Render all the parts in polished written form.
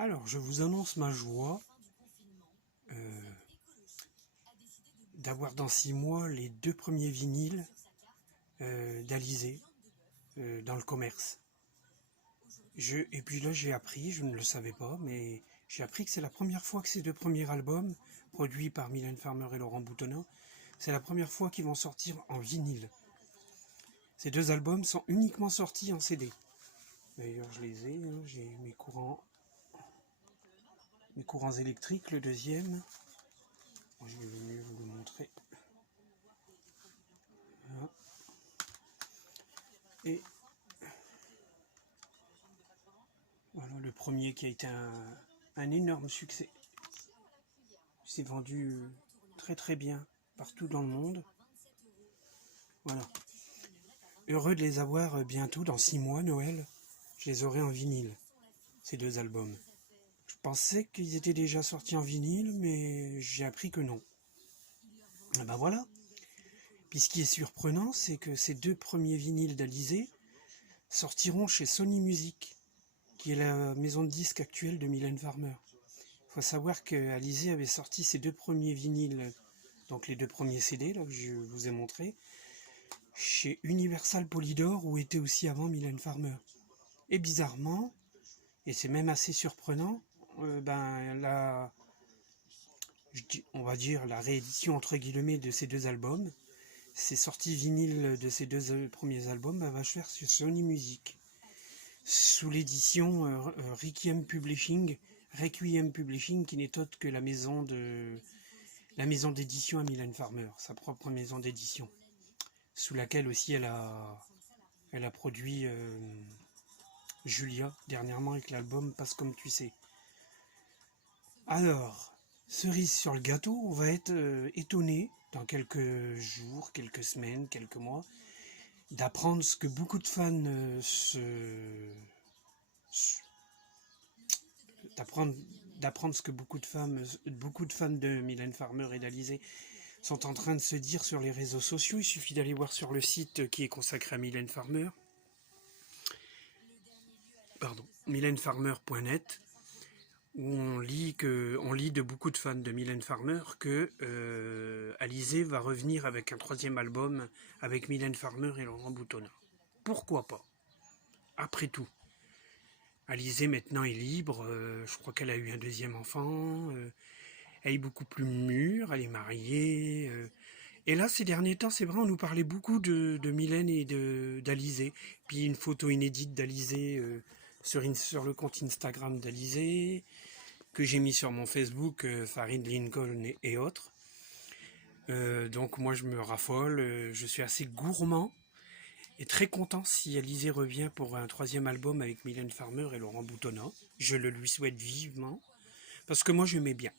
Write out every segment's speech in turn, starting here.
Alors, je vous annonce ma joie euh, d'avoir dans 6 mois les 2 premiers vinyles d'Alizé dans le commerce. Et puis là, j'ai appris, je ne le savais pas, mais j'ai appris que c'est la première fois que ces 2 premiers albums, produits par Mylène Farmer et Laurent Boutonnat, c'est la première fois qu'ils vont sortir en vinyle. Ces 2 albums sont uniquement sortis en CD. D'ailleurs, je les ai, hein, j'ai mes courants électriques, le deuxième. Je vais mieux vous le montrer. Voilà. Et voilà le premier qui a été un énorme succès. Il s'est vendu très très bien partout dans le monde. Voilà. Heureux de les avoir bientôt, dans 6 mois, Noël. Je les aurai en vinyle, ces 2 albums. Je pensais qu'ils étaient déjà sortis en vinyle, mais j'ai appris que non. Et ben voilà. Puis ce qui est surprenant, c'est que ces 2 premiers vinyles d'Alizé sortiront chez Sony Music, qui est la maison de disques actuelle de Mylène Farmer. Il faut savoir qu'Alizé avait sorti ses 2 premiers vinyles, donc les 2 premiers CD là, que je vous ai montrés, chez Universal Polydor, où était aussi avant Mylène Farmer. Et bizarrement, et c'est même assez surprenant, on va dire la réédition entre guillemets de ces 2 albums, ces sorties vinyles de ces 2 premiers albums, va se faire sur Sony Music, sous l'édition Requiem Publishing, qui n'est autre que la maison d'édition à Mylène Farmer, sa propre maison d'édition, sous laquelle aussi elle a produit Julia dernièrement avec l'album Passe comme tu sais. Alors, cerise sur le gâteau, on va être étonné dans quelques jours, quelques semaines, quelques mois, d'apprendre ce que beaucoup de fans d'apprendre ce que beaucoup de fans de Mylène Farmer et d'Alizé sont en train de se dire sur les réseaux sociaux. Il suffit d'aller voir sur le site qui est consacré à Mylène Farmer, mylènefarmer.net, où on lit de beaucoup de fans de Mylène Farmer que Alizé va revenir avec un 3e album avec Mylène Farmer et Laurent Boutonnat. Pourquoi pas? Après tout, Alizé maintenant est libre, je crois qu'elle a eu un 2e enfant, elle est beaucoup plus mûre, elle est mariée. Et là, ces derniers temps, c'est vrai, on nous parlait beaucoup de Mylène et d'Alizé. Puis une photo inédite d'Alizé sur le compte Instagram d'Alizé, que j'ai mis sur mon Facebook, Farid Lincoln et autres. Donc moi, je me raffole, je suis assez gourmand et très content si Alizé revient pour un 3e album avec Mylène Farmer et Laurent Boutonnat. Je le lui souhaite vivement, parce que moi, je m'aimais bien.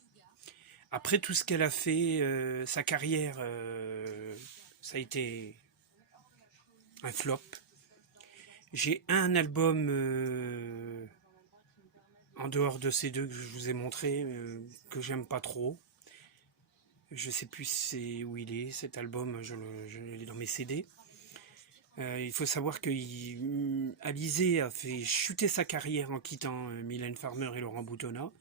Après tout ce qu'elle a fait, sa carrière, ça a été un flop. J'ai un album en dehors de ces 2 que je vous ai montré, que j'aime pas trop. Je sais plus c'est où il est, cet album, je l'ai dans mes CD. Il faut savoir que Alizé a fait chuter sa carrière en quittant Mylène Farmer et Laurent Boutonnat.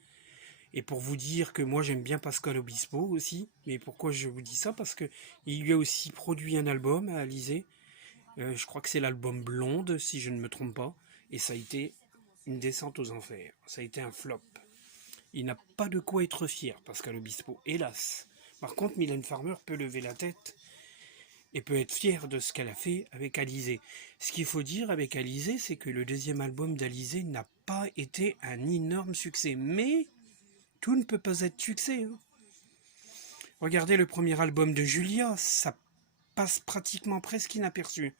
Et pour vous dire que moi j'aime bien Pascal Obispo aussi, mais pourquoi je vous dis ça? Parce que il lui a aussi produit un album à Alizé, je crois que c'est l'album Blonde si je ne me trompe pas, et ça a été une descente aux enfers, ça a été un flop. Il n'a pas de quoi être fier, Pascal Obispo, hélas. Par contre, Mylène Farmer peut lever la tête et peut être fière de ce qu'elle a fait avec Alizé. Ce qu'il faut dire avec Alizé, c'est que le 2e album d'Alizé n'a pas été un énorme succès, mais tout ne peut pas être succès. Hein. Regardez le premier album de Julia, ça passe pratiquement presque inaperçu.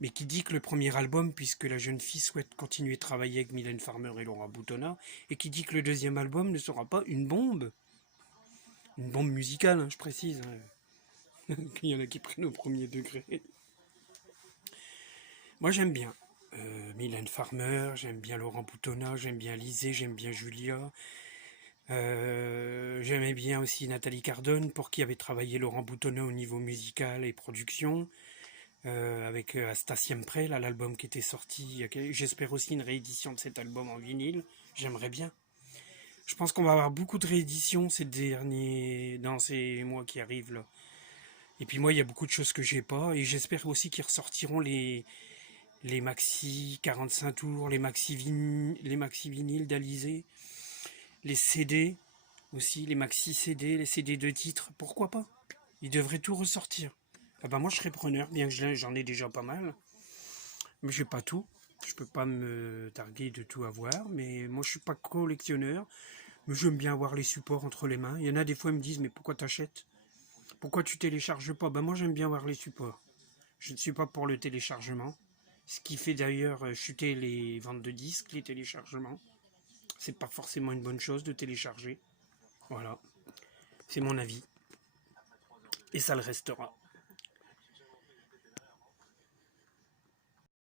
Mais qui dit que le premier album, puisque la jeune fille souhaite continuer de travailler avec Mylène Farmer et Laurent Boutonnat, et qui dit que le 2e album ne sera pas une bombe musicale, hein, je précise. Hein. Il y en a qui prennent au premier degré. Moi j'aime bien Mylène Farmer, j'aime bien Laurent Boutonnat, j'aime bien Alizé, j'aime bien Julia. J'aimais bien aussi Nathalie Cardone, pour qui avait travaillé Laurent Boutonnat au niveau musical et production, avec Hasta Siempre, là, l'album qui était sorti. J'espère aussi une réédition de cet album en vinyle, j'aimerais bien. Je pense qu'on va avoir beaucoup de rééditions dans ces mois qui arrivent là. Et puis moi, il y a beaucoup de choses que j'ai pas, et j'espère aussi qu'ils ressortiront les maxi 45 tours, les maxi vinyles d'Alizé, les CD aussi, les maxi CD, les CD de titres, pourquoi pas? Ils devraient tout ressortir. Ah bah moi je serais preneur, bien que j'en ai déjà pas mal, mais j'ai pas tout. Je peux pas me targuer de tout avoir, mais moi je suis pas collectionneur, mais j'aime bien avoir les supports entre les mains. Il y en a des fois ils me disent mais pourquoi t'achètes? Pourquoi tu télécharges pas? Bah moi j'aime bien avoir les supports. Je ne suis pas pour le téléchargement. Ce qui fait d'ailleurs chuter les ventes de disques, les téléchargements. C'est pas forcément une bonne chose de télécharger. Voilà, c'est mon avis. Et ça le restera.